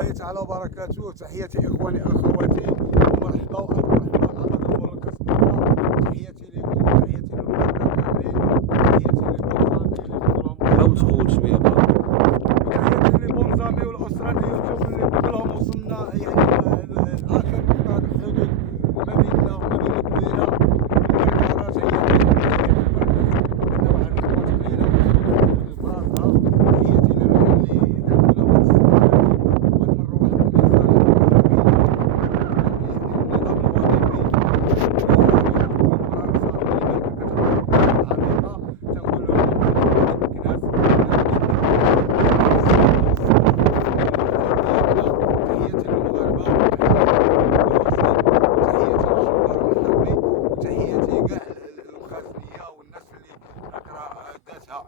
الله تعالى وبركاته. تحياتي اخواني اخواتي، ومرحبا ومرحبا ابدا والكسبه. تحياتي لكم وتحياتي للمغاربه كاملين، تحياتي للبونزامي حاول تخوت شويه برا. وتحياتي للبونزامي والاسره ديالهم اللي كلهم وصلنا يعني لاخر نقطه الحدود ما بيننا وما بين الكويره والكركارات.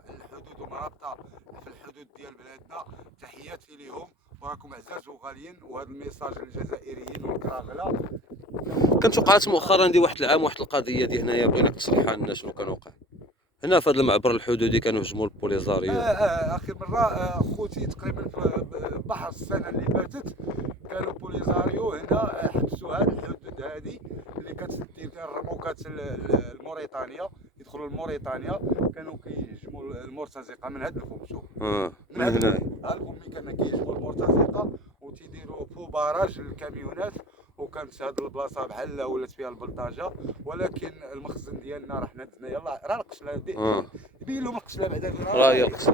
الحدود ومرابطه في الحدود ديال بلادنا، تحياتي لهم وراكم عزاز وغاليين. وهذا الميساج للجزائريين والكراغله. كانت وقعت مؤخرا دي واحد العام واحد القضيه دي هنايا، بغيناك تشرحها لنا شنو كان وقع هنا في هذا المعبر الحدودي. كانوا هجموا البوليزاريو. اخر مره خوتي تقريبا في بحر السنه اللي فاتت كانوا بوليزاريو هنا حبسوا هذه الحدود هذه اللي كتدير الرموكات الموريتانيا، يدخلوا لموريتانيا. كانوا كيهجموا المرتزقه من هذا الفم. شوف من هنا الفم كانوا كيهجموا المرتزقه وتيديروا فو باراج للكاميونات. وكانت هذه البلاصه بحال ولات فيها البلطاجه، ولكن المخزن ديالنا راه حنا دزنا. يلاه راه القشله يبين لهم القشله بعدا راه هي القصه.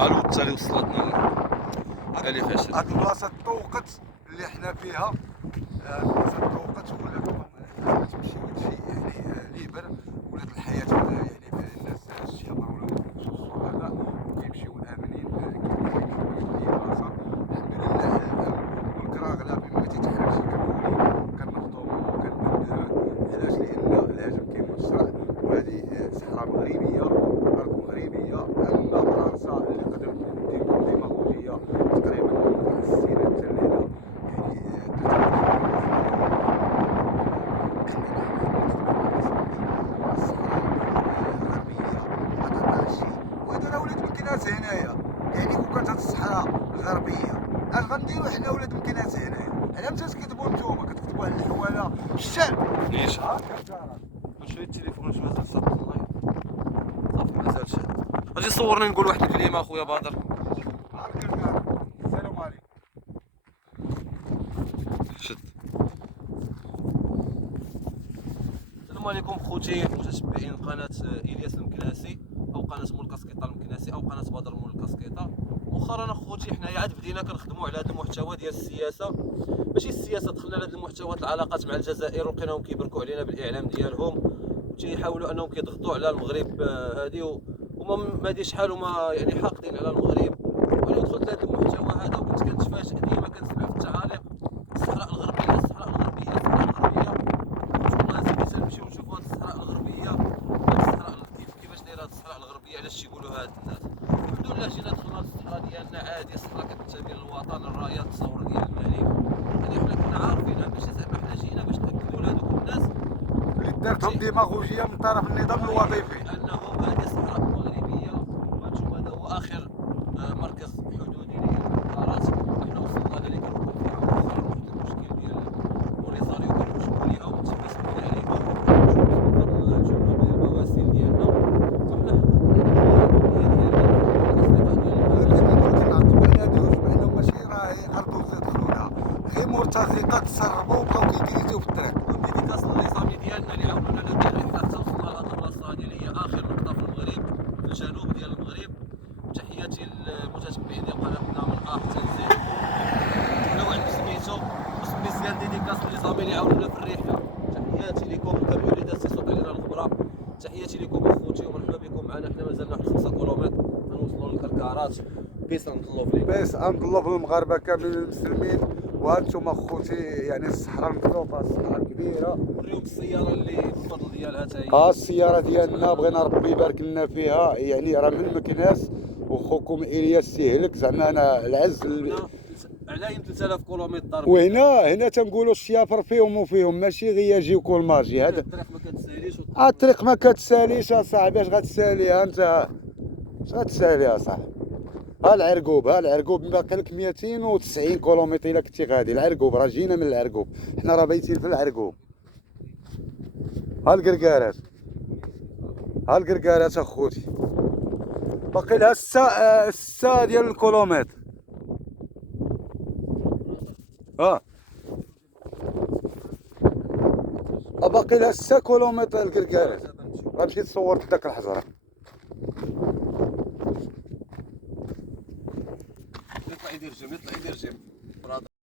الو التالي وصلتنا قال فاشل. هاد البلاصه طوقت اللي حنا فيها. البلاصه طوقت ولات تمشي وتجي يعني ليبر. ولات الحياه يعني الناس الشباب ولا هذا وكيمشيو امنين كيمشيو لاي بلاصه. الحمد لله الامن والكراغله فين ما تيتحرك شي كنولي كنفطوم وكنبدلو. علاش؟ لان الهجم كيمشرع وهذه صحراء مغربيه، ارض مغربيه. اما فرنسا اللي قدرت دير ديماغوجيه تقريبا من السنين حتى لهنا وهذا راه ولاد مكناس هنايا. يعني كون كانت هاد الصحراء الغربيه اش غنديرو حنا ولاد مكناس هنايا؟ على متى تكتبوا نتوما كتكتبوا على الحواله في الشارع؟ ليش؟ كتعرف شويه التليفون واش مازال صافي الله صافي مازال شاد. اجي صورني نقول واحد الكلمه اخويا بدر. السلام عليكم. شد. السلام عليكم خوتي متتبعين قناه الياس المكناسي او قناه مول الكاسكيطه المكناسي او قناه بدر مول الكاسكيطه. مؤخرا اخوتي حنايا عاد بدينا كنخدموا على هذا المحتوى ديال السياسه. ماشي السياسه، دخلنا لهذا المحتوى العلاقات مع الجزائر ولقيناهم كيبركوا علينا بالاعلام ديالهم وتيحاولوا انهم كيضغطوا على المغرب هذه وما مادي شحال وما يعني حاقدين على المغرب. وانا دخلت لهذا المحتوى هذا وكنت كنتفاجئ ديما كنسمع في التعاليق الصحراء الغربيه الصحراء الغربيه الصحراء الغربيه. والله سيدي تنمشيو نشوفوا هذه الصحراء الغربيه، هذه الصحراء كيفاش دايره هذه الصحراء الغربيه، علاش تيقولوا هاد الناس. الحمد لله جينا دخلنا للصحراء ديالنا عادي، الصحراء كتنتمي للوطن، الرايه التصور ديال الملك. يعني حنا كنا عارفينها ماشي زعما حنا جينا باش ناكدوا لهذوك الناس اللي دارتهم ديماغوجيه من طرف النظام الوظيفي انه هذه صحراء مغربيه. وانتم هذا هو اخر مركز حدودي للقطارات. احنا وصلنا اللي كنكون فيها مؤخرا واحد المشكل ديال بوليزاريو كانوا هجموا ليها ومتمسكين عليها وشوفوا الجمهور ديال المواسير ديالنا. وحنا بانهم ماشي راهي ارض تدخلونها، غير مرتزقه تسربوا وبقاو كيجريزيو في الطريق. ديديكاس للنظامي ديالنا اللي عاونونا ندير الرحله حتى وصلنا لهاد البلاصه هادي اللي هي اخر نقطه في المغرب في الجنوب ديال المغرب. تحياتي للمتتبعين ديال قناتنا من حتى لزين. ولا واحد سميتو سبيسيال ديديكاس للنظامي اللي عاونونا في الرحله. تحياتي لكم الكاميو اللي داز صوت علينا الخبره. تحياتي لكم اخوتي ومرحبا بكم معنا. حنا مازالنا واحد 5 كيلومتر غنوصلوا للكركارات. بيس اند لوف ليك. بيس اند لوف المغاربه كاملين المسلمين. وهانتوما خوتي يعني الصحراء مكلوفه، الصحراء كبيره. نوريوك السياره اللي بالفضل ديالها حتى هي. السياره ديالنا بغينا ربي يبارك لنا فيها. يعني راه من مكناس وخوكم الياس سيهلك زعما انا العز على 3000 كيلومتر. وهنا تنقولوا الشيافر فيهم وفيهم، ماشي غير يجيوكم المارجي. هذا الطريق ما كتساليش الطريق ما كتساليش اصاحبي. اش غتساليها انت؟ اش غتسالي يا صاحبي؟ ها العرقوب باقي لك 290 كيلومتر الا كنتي غادي. العرقوب راه جينا من العرقوب، حنا راه بايتين في العرقوب. ها القرقارات اخوتي، باقي لها 6 ديال الكيلومتر. ها باقي لها 6 كيلومتر القرقارات. غنمشي تصور داك الحجره. يطلع يدير جيم.